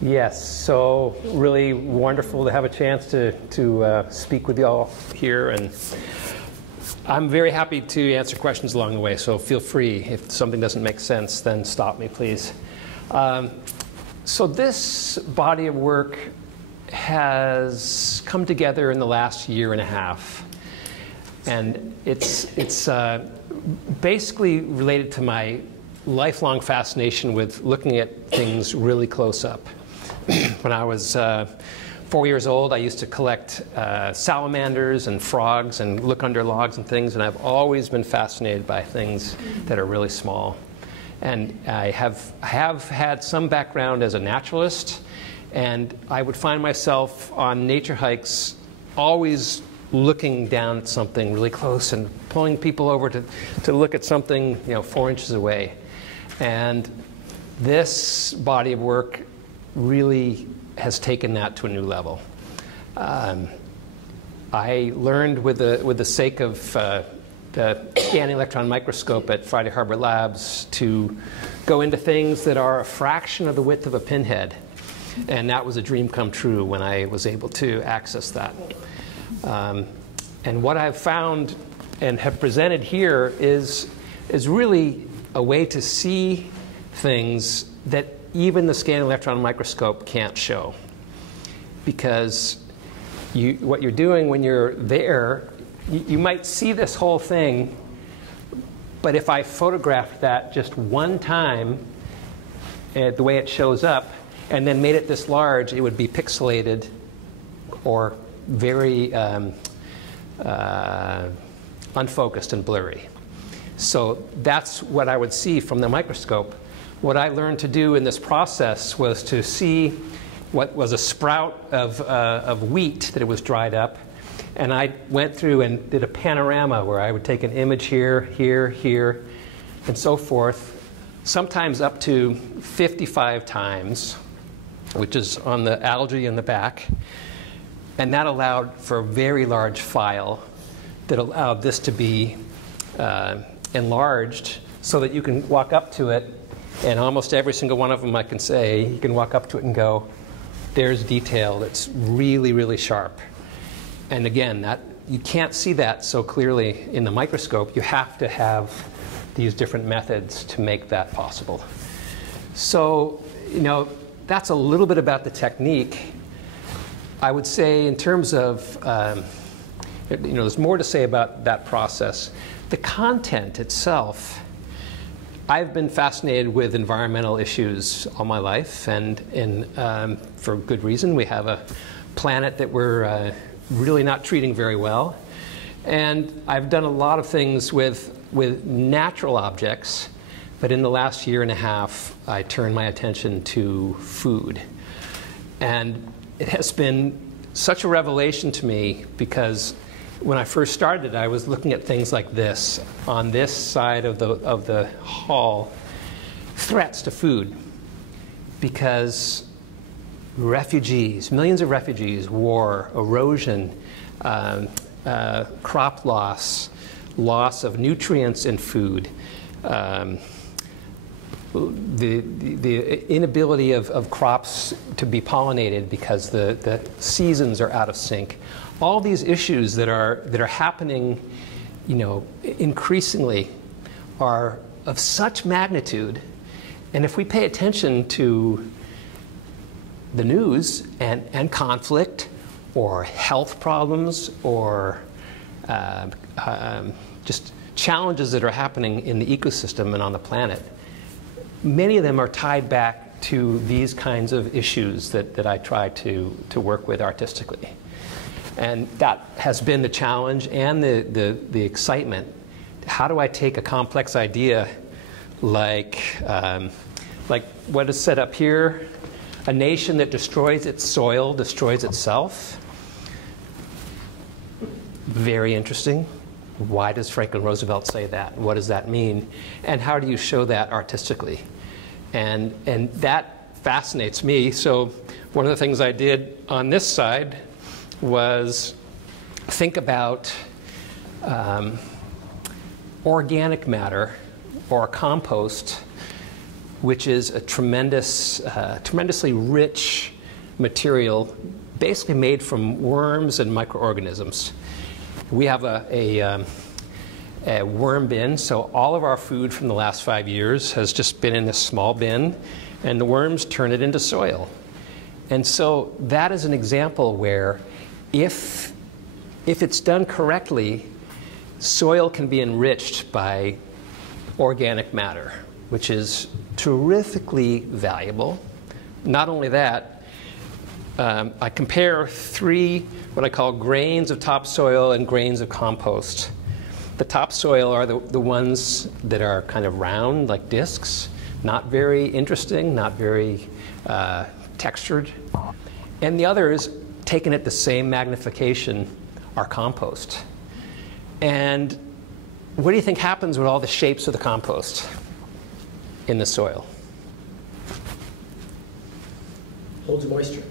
Yes, so really wonderful to have a chance to speak with you all here, and I'm very happy to answer questions along the way, so feel free. If something doesn't make sense, then stop me, please. So this body of work has come together in the last year and a half, and it's basically related to my lifelong fascination with looking at things really close up. When I was 4 years old, I used to collect salamanders and frogs and look under logs and things, and I've always been fascinated by things that are really small. And I have had some background as a naturalist, and I would find myself on nature hikes always looking down at something really close and pulling people over to look at something 4 inches away. And this body of work really has taken that to a new level. I learned with the sake of the scanning electron microscope at Friday Harbor Labs to go into things that are a fraction of the width of a pinhead. And that was a dream come true when I was able to access that. And what I've found and have presented here is really a way to see things that even the scanning electron microscope can't show. Because what you're doing when you're there, you might see this whole thing, but if I photographed that just one time, the way it shows up, and then made it this large, it would be pixelated or very unfocused and blurry. So that's what I would see from the microscope. What I learned to do in this process was to see what was a sprout of wheat that it was dried up. And I went through and did a panorama where I would take an image here, here, here, and so forth, sometimes up to 55 times, which is on the algae in the back. And that allowed for a very large file that allowed this to be enlarged so that you can walk up to it, and almost every single one of them I can say, you can walk up to it and go, there's detail that's really, really sharp. And again, you can't see that so clearly in the microscope. You have to have these different methods to make that possible. So, that's a little bit about the technique. I would say in terms of, there's more to say about that process. The content itself, I've been fascinated with environmental issues all my life, and for good reason. We have a planet that we're really not treating very well. And I've done a lot of things with natural objects, but in the last year and a half, I turned my attention to food. And it has been such a revelation to me, because when I first started, I was looking at things like this on this side of the hall, threats to food, because refugees, millions of refugees, war, erosion, crop loss, loss of nutrients in food, the inability of crops to be pollinated because the seasons are out of sync. All these issues that are happening, increasingly, are of such magnitude, and if we pay attention to the news and conflict, or health problems, or just challenges that are happening in the ecosystem and on the planet, many of them are tied back to these kinds of issues that I try to work with artistically. And that has been the challenge and the excitement. How do I take a complex idea like what is set up here, a nation that destroys its soil, destroys itself? Very interesting. Why does Franklin Roosevelt say that? What does that mean? And how do you show that artistically? And that fascinates me. So one of the things I did on this side was think about organic matter or compost which is a tremendously rich material, basically made from worms and microorganisms. We have a worm bin, so all of our food from the last 5 years has just been in this small bin, and the worms turn it into soil. And so that is an example where if it's done correctly, soil can be enriched by organic matter, which is terrifically valuable. Not only that, I compare 3 what I call grains of topsoil and grains of compost. The topsoil are the ones that are kind of round, like discs, not very interesting, not very textured. And the others, taken at the same magnification, are compost. And what do you think happens with all the shapes of the compost in the soil? Holds moisture.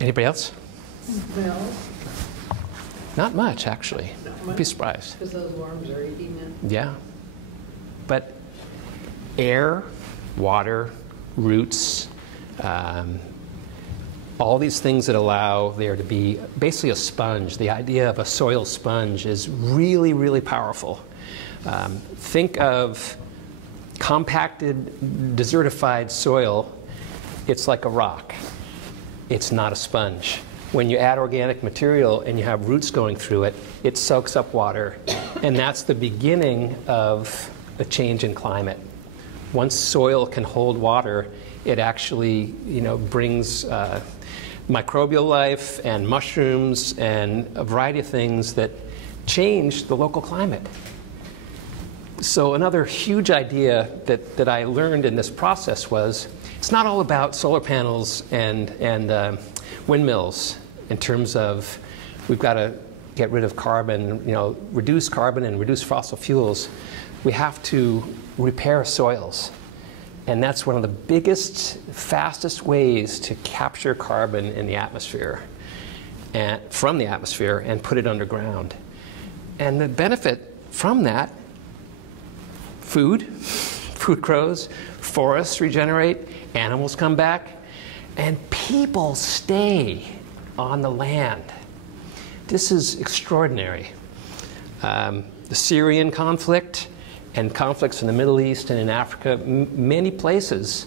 Anybody else? Well, Not much, actually. You'd be surprised. because those worms are eating it. Yeah. But air, water, roots, all these things that allow there to be basically a sponge. The idea of a soil sponge is really, really powerful. Think of compacted, desertified soil. It's like a rock. It's not a sponge. When you add organic material and you have roots going through it, it soaks up water. And that's the beginning of a change in climate. Once soil can hold water, it actually, brings microbial life and mushrooms and a variety of things that change the local climate. So another huge idea that I learned in this process was it's not all about solar panels and windmills in terms of we've got to get rid of carbon, reduce carbon and reduce fossil fuels. We have to repair soils. And that's one of the biggest, fastest ways to capture carbon in the atmosphere, and from the atmosphere, and put it underground. And the benefit from that, food grows, forests regenerate, animals come back, and people stay on the land. This is extraordinary. The Syrian conflict and conflicts in the Middle East and in Africa, many places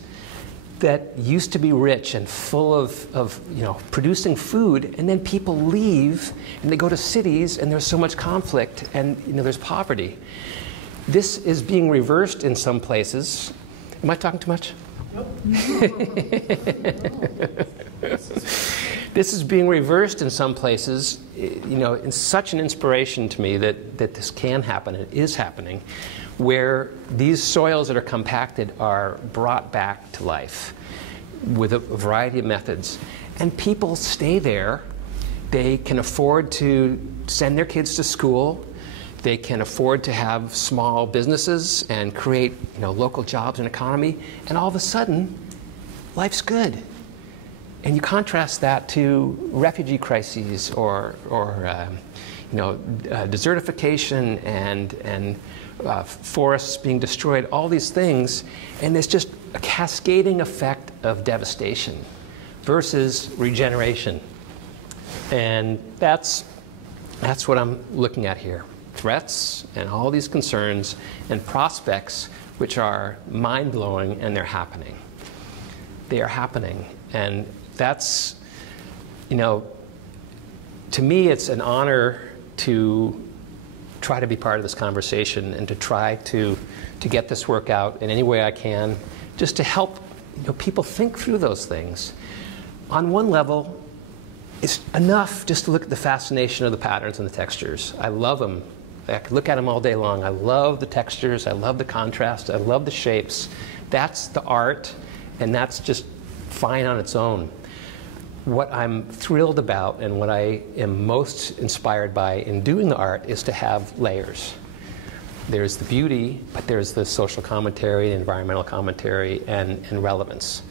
that used to be rich and full of producing food, and then people leave and they go to cities and there's so much conflict and there's poverty. This is being reversed in some places. Am I talking too much? Nope. This is being reversed in some places. It's such an inspiration to me that this can happen, it is happening, where these soils that are compacted are brought back to life with a variety of methods. And people stay there. They can afford to send their kids to school. They can afford to have small businesses and create local jobs and economy. And all of a sudden, life's good. And you contrast that to refugee crises or desertification and forests being destroyed, all these things, and there's just a cascading effect of devastation versus regeneration. And that's what I'm looking at here. Threats and all these concerns and prospects which are mind-blowing, and they're happening. They are happening. And that's, to me, it's an honor to try to be part of this conversation and to try to get this work out in any way I can, just to help people think through those things. On one level, it's enough just to look at the fascination of the patterns and the textures. I love them. I could look at them all day long. I love the textures. I love the contrast. I love the shapes. That's the art, and that's just fine on its own. What I'm thrilled about and what I am most inspired by in doing the art is to have layers. There's the beauty, but there's the social commentary, environmental commentary, and relevance.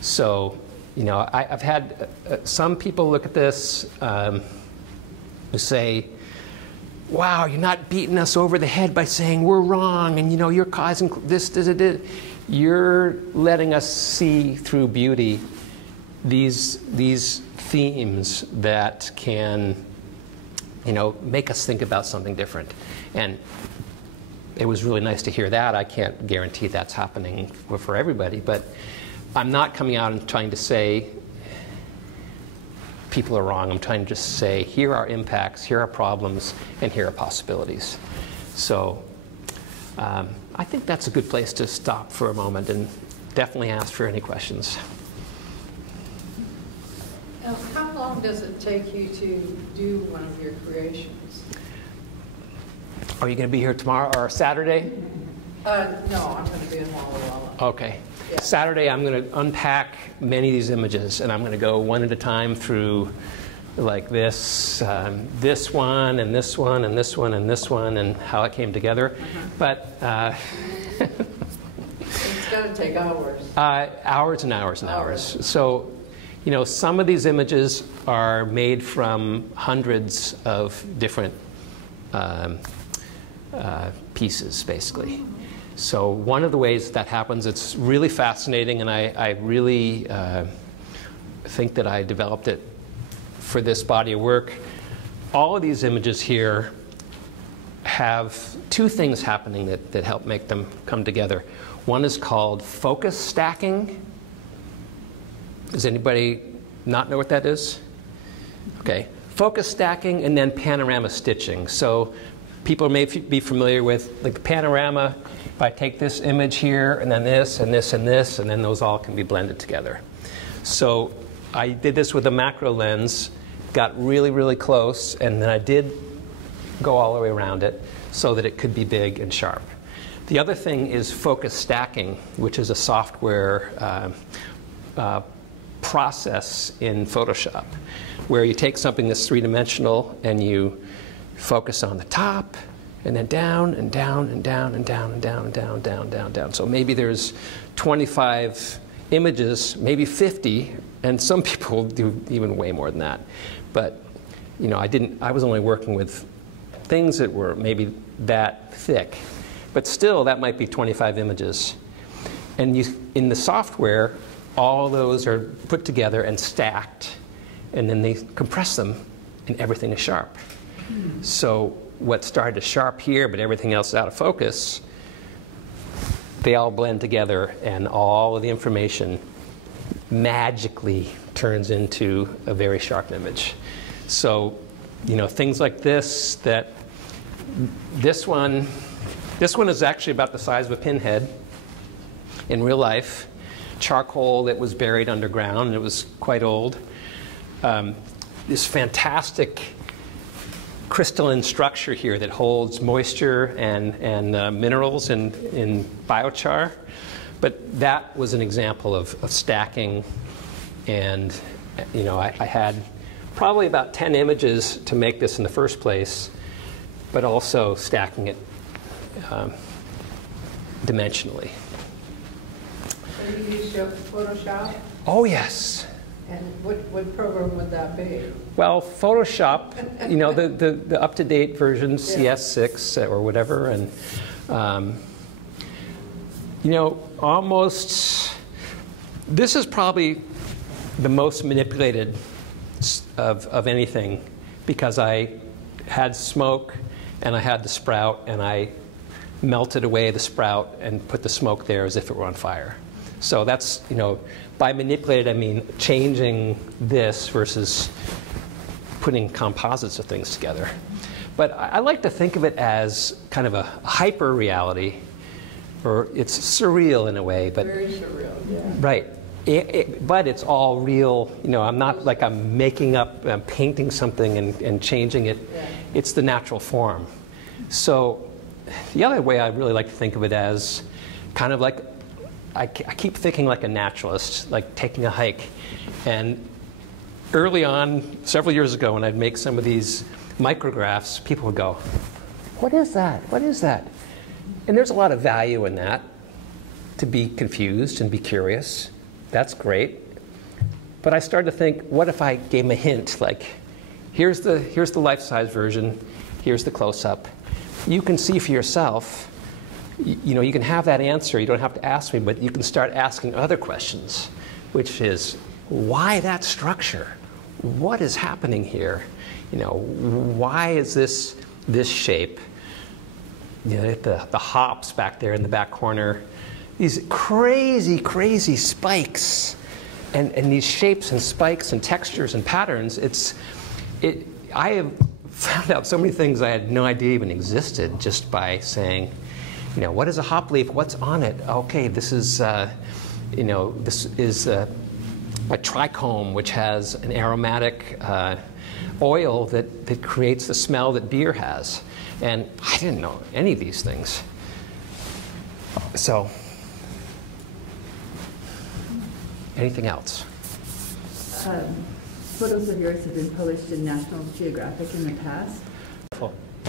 So, I've had some people look at this who say, wow, you're not beating us over the head by saying we're wrong and you're causing this. You're letting us see through beauty these themes that can make us think about something different. And it was really nice to hear that. I can't guarantee that's happening for everybody, but I'm not coming out and trying to say people are wrong. I'm trying to just say, here are impacts, here are problems, and here are possibilities. So I think that's a good place to stop for a moment and definitely ask for any questions. Now, how long does it take you to do one of your creations? Are you going to be here tomorrow or Saturday? No, I'm going to be in Walla Walla. Okay. Yeah. Saturday, I'm going to unpack many of these images, and I'm going to go one at a time through like this, this one, and this one, and this one, and this one, and how it came together. But it's going to take hours. Hours and hours and hours. So, some of these images are made from hundreds of different pieces, basically. So one of the ways that happens, it's really fascinating, and I really think that I developed it for this body of work. All of these images here have two things happening that help make them come together. One is called focus stacking. Does anybody not know what that is? Okay. Focus stacking and then panorama stitching. So people may be familiar with like the panorama. If I take this image here and then this and this and this, and then those all can be blended together. So I did this with a macro lens, got really, really close, and then I did go all the way around it so that it could be big and sharp. The other thing is focus stacking, which is a software process in Photoshop, where you take something that's three-dimensional and you focus on the top, and then down and down and down and down and down and down and down and down and down. So maybe there's 25 images, maybe 50, and some people do even way more than that. But I was only working with things that were maybe that thick, but still that might be 25 images. And in the software, all those are put together and stacked, and then they compress them, and everything is sharp. So what started to sharp here, but everything else is out of focus, they all blend together, and all of the information magically turns into a very sharp image. So, things like this, this one is actually about the size of a pinhead in real life. Charcoal that was buried underground, and it was quite old. This fantastic crystalline structure here that holds moisture and minerals in biochar. But that was an example of stacking. And I had probably about 10 images to make this in the first place, but also stacking it dimensionally. So you use Photoshop? Oh, yes. And what program would that be? Well, Photoshop, the up-to-date version, CS6 or whatever, and almost, this is probably the most manipulated of anything, because I had smoke and I had the sprout, and I melted away the sprout and put the smoke there as if it were on fire. So that's, by manipulated, I mean changing this versus putting composites of things together. But I like to think of it as kind of a hyper reality, or it's surreal in a way. But very surreal, yeah. Right. But it's all real. I'm not like I'm making up, painting something and changing it. Yeah. It's the natural form. So the other way I really like to think of it as kind of like, I keep thinking like a naturalist, like taking a hike. And early on, several years ago, when I'd make some of these micrographs, people would go, "What is that? What is that?" And there's a lot of value in that, to be confused and be curious. That's great. But I started to think, what if I gave them a hint, like, here's the life-size version, Here's the close-up. You can see for yourself, you know, you can have that answer. You don't have to ask me, but you can start asking other questions, which is, why that structure? What is happening here? You know, why is this shape? You know, the hops back there in the back corner, these crazy, crazy spikes, and these shapes and spikes and textures and patterns. I have found out so many things I had no idea even existed just by saying, you know, what is a hop leaf? What's on it? Okay, this is, you know, this is a trichome, which has an aromatic oil that creates the smell that beer has. And I didn't know any of these things. So, anything else? Photos of yours have been published in National Geographic in the past.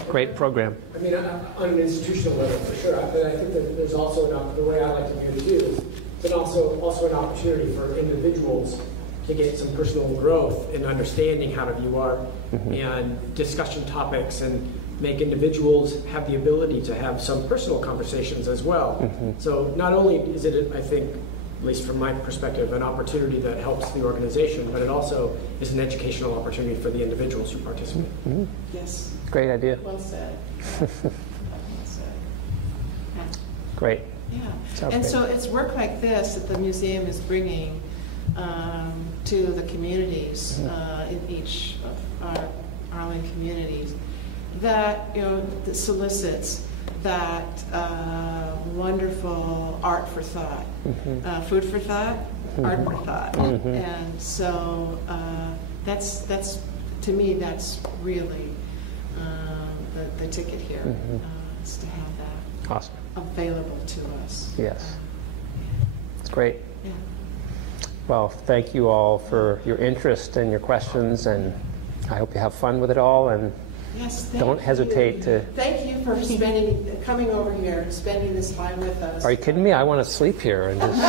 Great program. I mean, on an institutional level, for sure. But I think that there's also the way I like to view it too is it's also an opportunity for individuals to get some personal growth in understanding how to view art and discussion topics, and make individuals have the ability to have some personal conversations as well. So not only is it, I think, at least from my perspective, an opportunity that helps the organization, but it also is an educational opportunity for the individuals who participate. Yes. Great idea. Well said. Well said. Great. Yeah. Sounds And great. so it's work like this that the museum is bringing to the communities in each of our Arlen communities that, you know, that solicits that wonderful art for thought, food for thought, art for thought. And so that's to me, that's really the ticket here, is to have that Awesome. available to us. Yes. It's great. Yeah. Well, thank you all for your interest and your questions, and I hope you have fun with it all, and Yes, thank don't hesitate you. to... Thank you for coming over here and spending this time with us. Are you kidding me? I want to sleep here and just...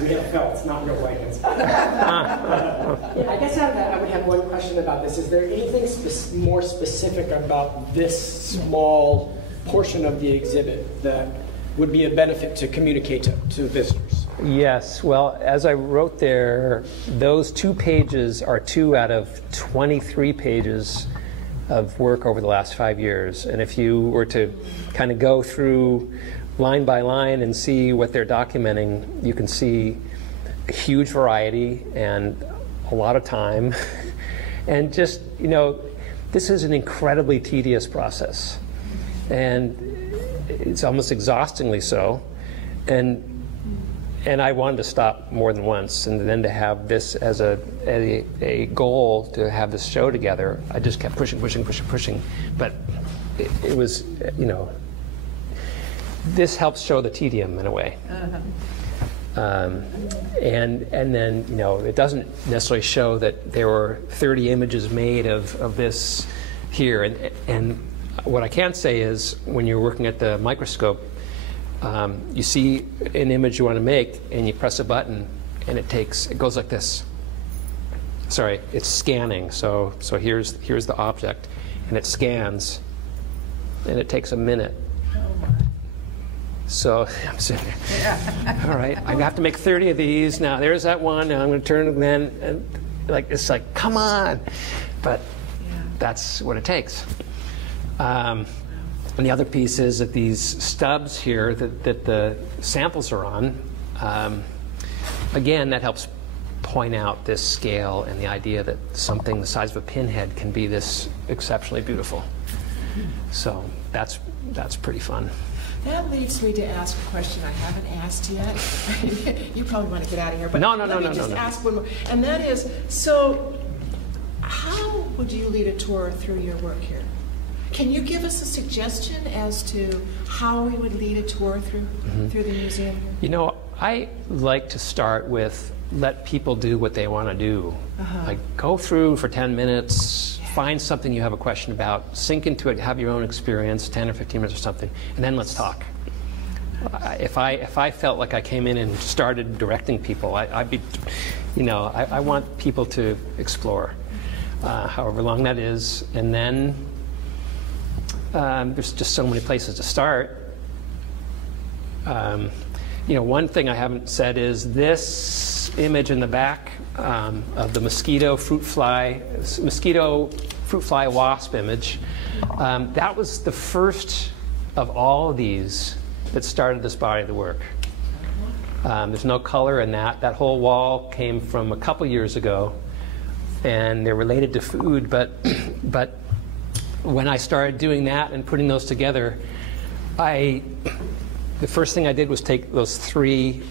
We have felts, not real blankets. Yeah, I guess I would have one question about this. Is there anything more specific about this small portion of the exhibit that would be a benefit to communicate to visitors? Yes, well, as I wrote there, those 2 pages are 2 out of 23 pages of work over the last 5 years. And if you were to kind of go through line by line and see what they're documenting, you can see a huge variety and a lot of time. And just, you know, this is an incredibly tedious process. And it's almost exhaustingly so. And I wanted to stop more than once, and then to have this as a goal to have this show together, I just kept pushing. But it was, you know, this helps show the tedium in a way. And then, you know, it doesn't necessarily show that there were 30 images made of this here. And what I can say is, when you're working at the microscope, you see an image you want to make, and you press a button, and it goes like this. Sorry, it's scanning. So here's the object, and it scans, and it takes a minute. So I'm sitting there. All right, I have to make 30 of these. Now there's that one. Now I'm going to turn it then, and it's like, come on. But that's what it takes. And the other piece is that these stubs here that the samples are on, again, that helps point out this scale and the idea that something the size of a pinhead can be this exceptionally beautiful. So that's pretty fun. That leads me to ask a question I haven't asked yet. You probably want to get out of here, but let me just ask one more. And that is, so how would you lead a tour through your work here? Can you give us a suggestion as to how we would lead a tour through the museum? You know, I like to start with let people do what they want to do. Like, go through for 10 minutes, find something you have a question about, sink into it, have your own experience, 10 or 15 minutes or something, and then let's talk. If I felt like I came in and started directing people, I'd be, you know, I want people to explore. however long that is. And then there's just so many places to start. One thing I haven't said is this image in the back of the mosquito fruit fly wasp image. That was the first of all of these that started this body of the work. There's no color in that. That whole wall came from a couple years ago, and they're related to food. But when I started doing that and putting those together, the first thing I did was take those 3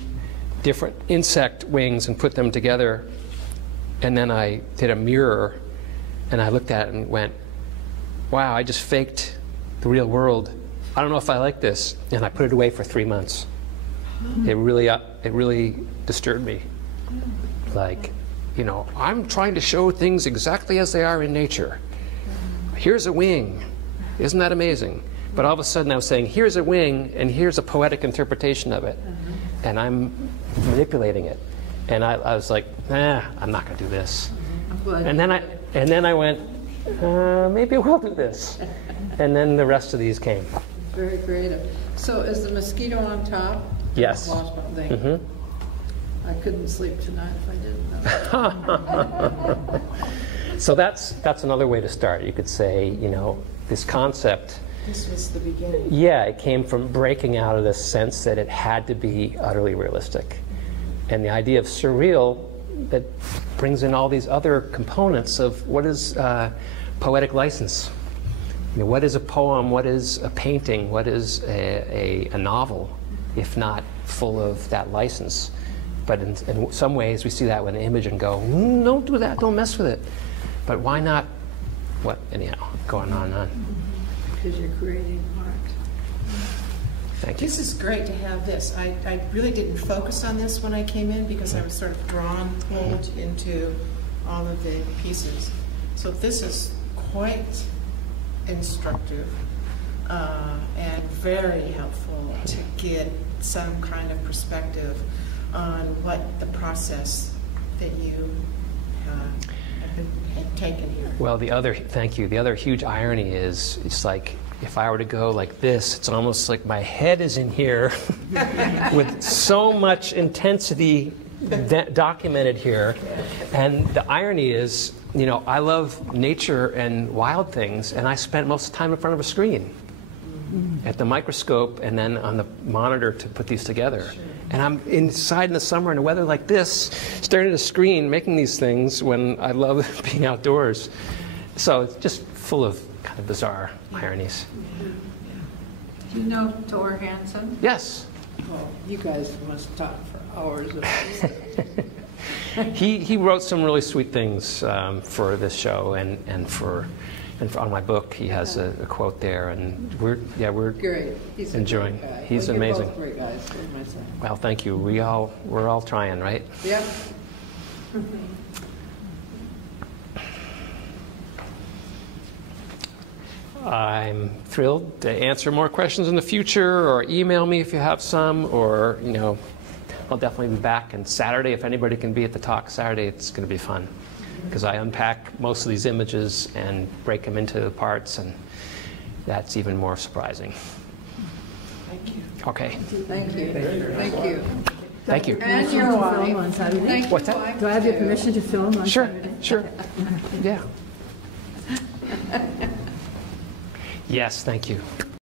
different insect wings and put them together, and then I did a mirror, and I looked at it and went, wow, I just faked the real world. I don't know if I like this. And I put it away for 3 months. It really disturbed me. Like, I'm trying to show things exactly as they are in nature. Here's a wing. Isn't that amazing? But all of a sudden I was saying, here's a wing, and here's a poetic interpretation of it. And I'm manipulating it. And I was like, I'm not going to do this. And then I went, maybe we'll do this. And then the rest of these came. Very creative. So is the mosquito on top? Yes. I couldn't sleep tonight if I didn't know. So that's another way to start. You could say, this concept. This was the beginning. Yeah, it came from breaking out of this sense that it had to be utterly realistic. And the idea of surreal that brings in all these other components of what is poetic license. What is a poem? What is a painting? What is a novel, if not full of that license? But in some ways, we see that with an image and go, don't do that, don't mess with it. But why not? What? Anyhow, going on and on. Because you're creating art. Thank you. This is great to have this. I really didn't focus on this when I came in because I was sort of pulled into all of the pieces. So this is quite instructive and very helpful to get some kind of perspective on what the process that you have taken here. Well, thank you. The other huge irony is, it's like, if I were to go like this, it's almost like my head is in here with so much intensity documented here. And the irony is, I love nature and wild things, and I spent most of the time in front of a screen at the microscope and then on the monitor to put these together. Sure. And I'm inside in the summer in a weather like this, staring at a screen, making these things when I love being outdoors. So it's just full of kind of bizarre ironies. Do you know Thor Hansen? Yes. Well, you guys must talk for hours about this. He wrote some really sweet things for this show and for on my book. He has a quote there, and we're great. He's enjoying. He's well, amazing. Both great guys. Well, thank you. We're all trying, right? Yep. I'm thrilled to answer more questions in the future, or email me if you have some, or I'll definitely be back. And Saturday, if anybody can be at the talk Saturday, it's going to be fun, because I unpack most of these images and break them into parts, and that's even more surprising. Thank you. Okay. Thank you. Thank you. Thank you. And your wife. Thank you. What's that? Do I have your permission to film on Saturday? Sure. Yeah. Yes, thank you.